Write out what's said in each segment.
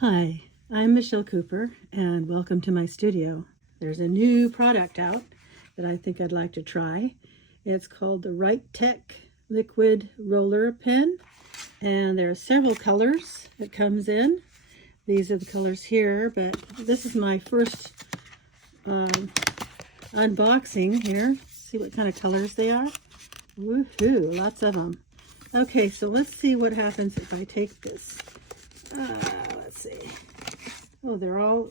Hi, I'm Michelle Cooper and welcome to my studio. There's a new product out that I think I'd like to try. It's called the Right Tech Liquid Roller Pen, and there are several colors it comes in. These are the colors here, but this is my first unboxing here. See what kind of colors they are. Woohoo, lots of them. Okay, so let's see what happens if I take this. Let's see. Oh, they all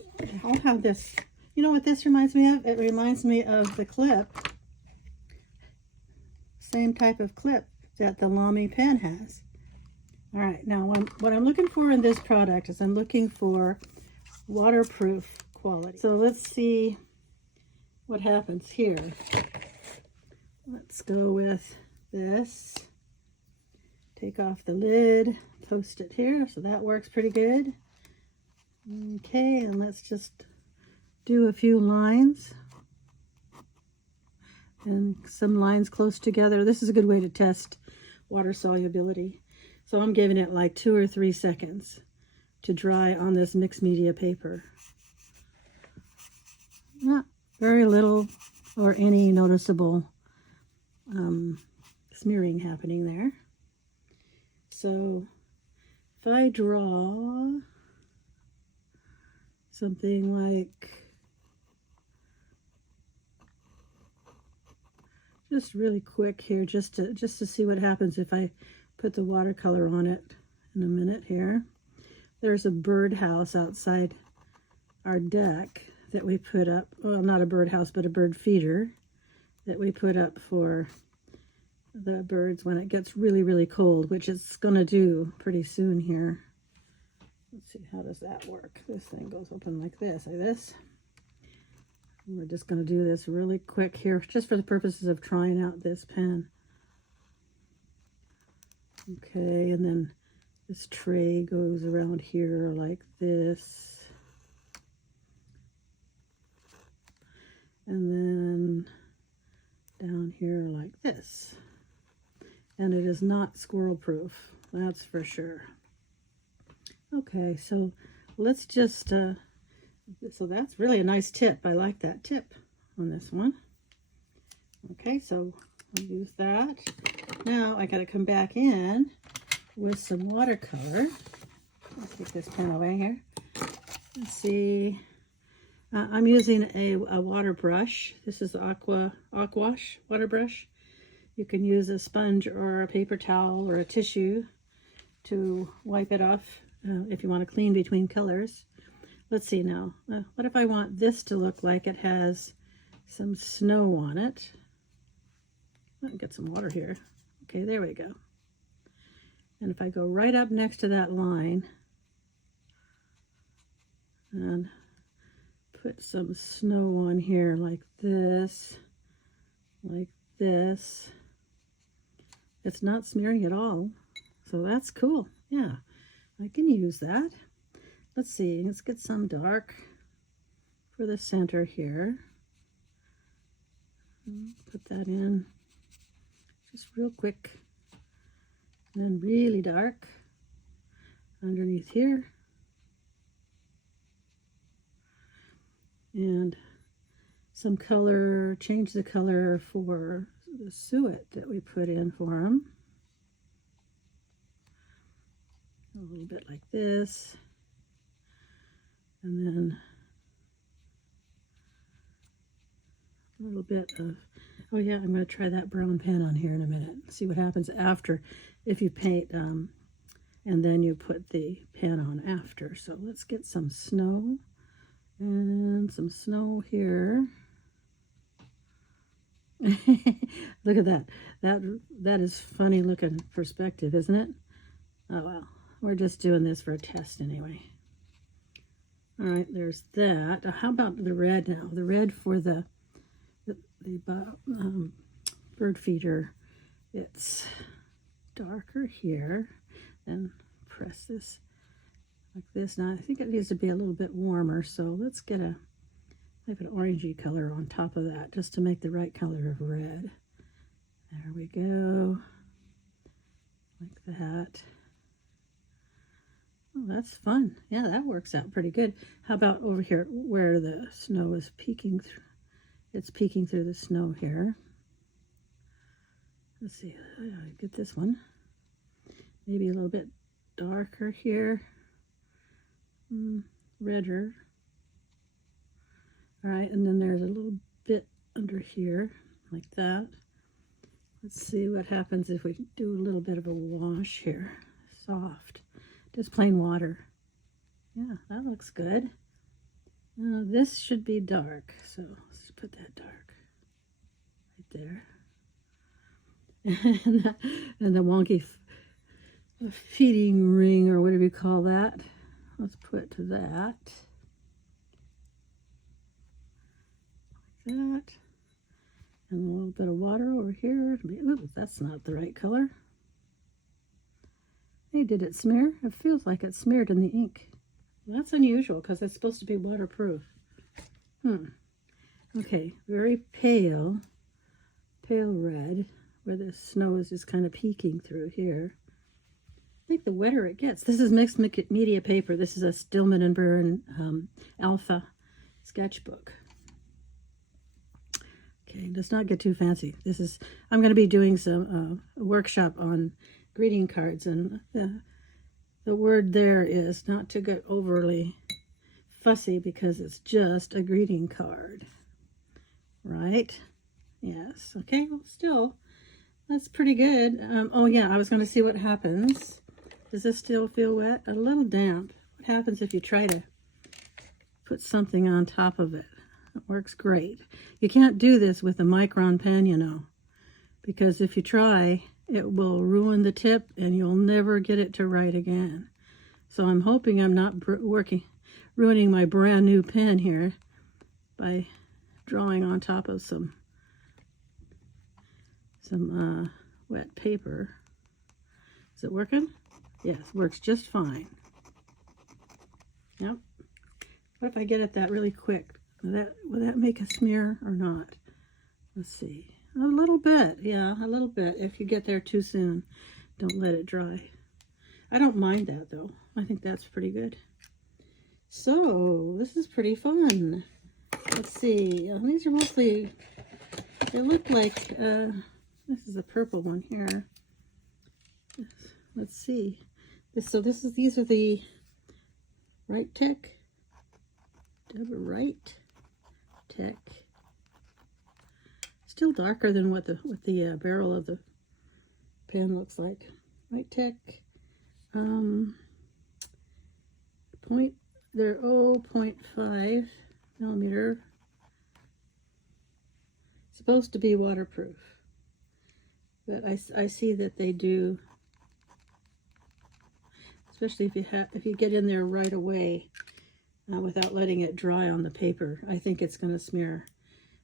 have this. You know what this reminds me of? It reminds me of the clip. Same type of clip that the Lamy pen has. All right, now what I'm looking for in this product is I'm looking for waterproof quality. So let's see what happens here. Let's go with this. Take off the lid, post it here, so that works pretty good. Okay, and let's just do a few lines and some lines close together. This is a good way to test water solubility. So I'm giving it like 2 or 3 seconds to dry on this mixed media paper. Not very little or any noticeable smearing happening there. So if I draw something like just really quick here, just to see what happens if I put the watercolor on it in a minute here. There's a birdhouse outside our deck that we put up. Well, not a birdhouse, but a bird feeder that we put up for the birds when it gets really, really cold, which it's gonna do pretty soon here. Let's see, how does that work? This thing goes open like this, We're just going to do this really quick here, just for the purposes of trying out this pen. Okay, and then this tray goes around here like this. And then down here like this. And it is not squirrel proof, that's for sure. Okay, so let's just, so that's really a nice tip. I like that tip on this one. Okay, so I'll use that. Now I got to come back in with some watercolor. Let's take this pen away here. Let's see. I'm using a water brush. This is the Aquash water brush. You can use a sponge or a paper towel or a tissue to wipe it off if you want to clean between colors. Let's see now. What if I want this to look like it has some snow on it? Let me get some water here. Okay, there we go. And if I go right up next to that line and put some snow on here like this, it's not smearing at all. So that's cool. Yeah, I can use that. Let's see, let's get some dark for the center here. Put that in just real quick. And then really dark underneath here. And some color, change the color for the suet that we put in for them. A little bit like this. And then a little bit of, oh yeah, I'm going to try that brown pen on here in a minute. See what happens after, if you paint and then you put the pen on after. So let's get some snow and some snow here. Look at that. That is funny looking perspective, isn't it? Oh well, we're just doing this for a test anyway. All right, there's that. How about the red now? The red for the bird feeder. It's darker here. Then press this like this. Now I think it needs to be a little bit warmer, so let's get a like an orangey color on top of that, just to make the right color of red. There we go, like that. Oh, that's fun. Yeah, that works out pretty good. How about over here where the snow is peeking through? It's peeking through the snow here. Let's see, get this one. Maybe a little bit darker here. Redder. All right, and then there's a little bit under here, like that. Let's see what happens if we do a little bit of a wash here. Soft. Just plain water. Yeah, that looks good. This should be dark, so let's put that dark right there. and the wonky feeding ring, or whatever you call that. Let's put that. Like that. And a little bit of water over here. Ooh, that's not the right color. Hey, did it smear? It feels like it smeared in the ink. Well, that's unusual because it's supposed to be waterproof. Okay, very pale red, where the snow is just kind of peeking through here. I think the wetter it gets. This is mixed media paper. This is a Stillman & Byrne Alpha sketchbook. Okay, let's not get too fancy. I'm going to be doing some workshop on greeting cards, and the word there is not to get overly fussy because it's just a greeting card, right? Yes. Okay, well, still, that's pretty good. Oh yeah, I was going to see what happens. Does this still feel wet? A little damp. What happens if you try to put something on top of it? It works great. You can't do this with a micron pen, you know, because if you try, it will ruin the tip and you'll never get it to write again. So I'm hoping I'm not ruining my brand new pen here by drawing on top of some wet paper. Is it working? Yes, works just fine. Yep. What if I get at that really quick? Will that make a smear or not? Let's see. A little bit, yeah, a little bit. If you get there too soon, don't let it dry. I don't mind that though. I think that's pretty good. So this is pretty fun. Let's see. These are mostly. They look like. This is a purple one here. Let's see. These are the Right Tech. Right Tech. Still darker than what the barrel of the pen looks like. Right Tech. They're 0.5 millimeter. Supposed to be waterproof, but I see that they do. Especially if you get in there right away without letting it dry on the paper, I think it's going to smear.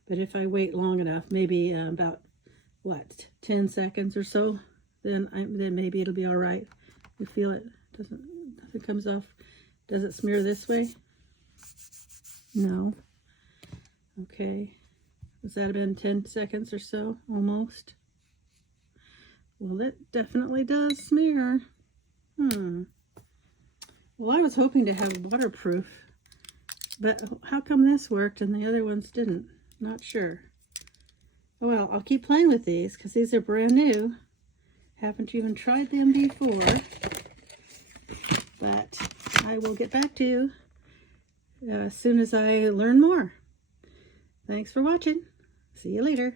But if I wait long enough, maybe about 10 seconds or so, then maybe it'll be all right. You feel it? Nothing comes off. Does it smear this way? No. Okay. Has that been 10 seconds or so? Almost. Well, it definitely does smear. Well, I was hoping to have waterproof, but how come this worked and the other ones didn't? Not sure. Well, I'll keep playing with these because these are brand new. Haven't even tried them before, but I will get back to you as soon as I learn more. Thanks for watching. See you later.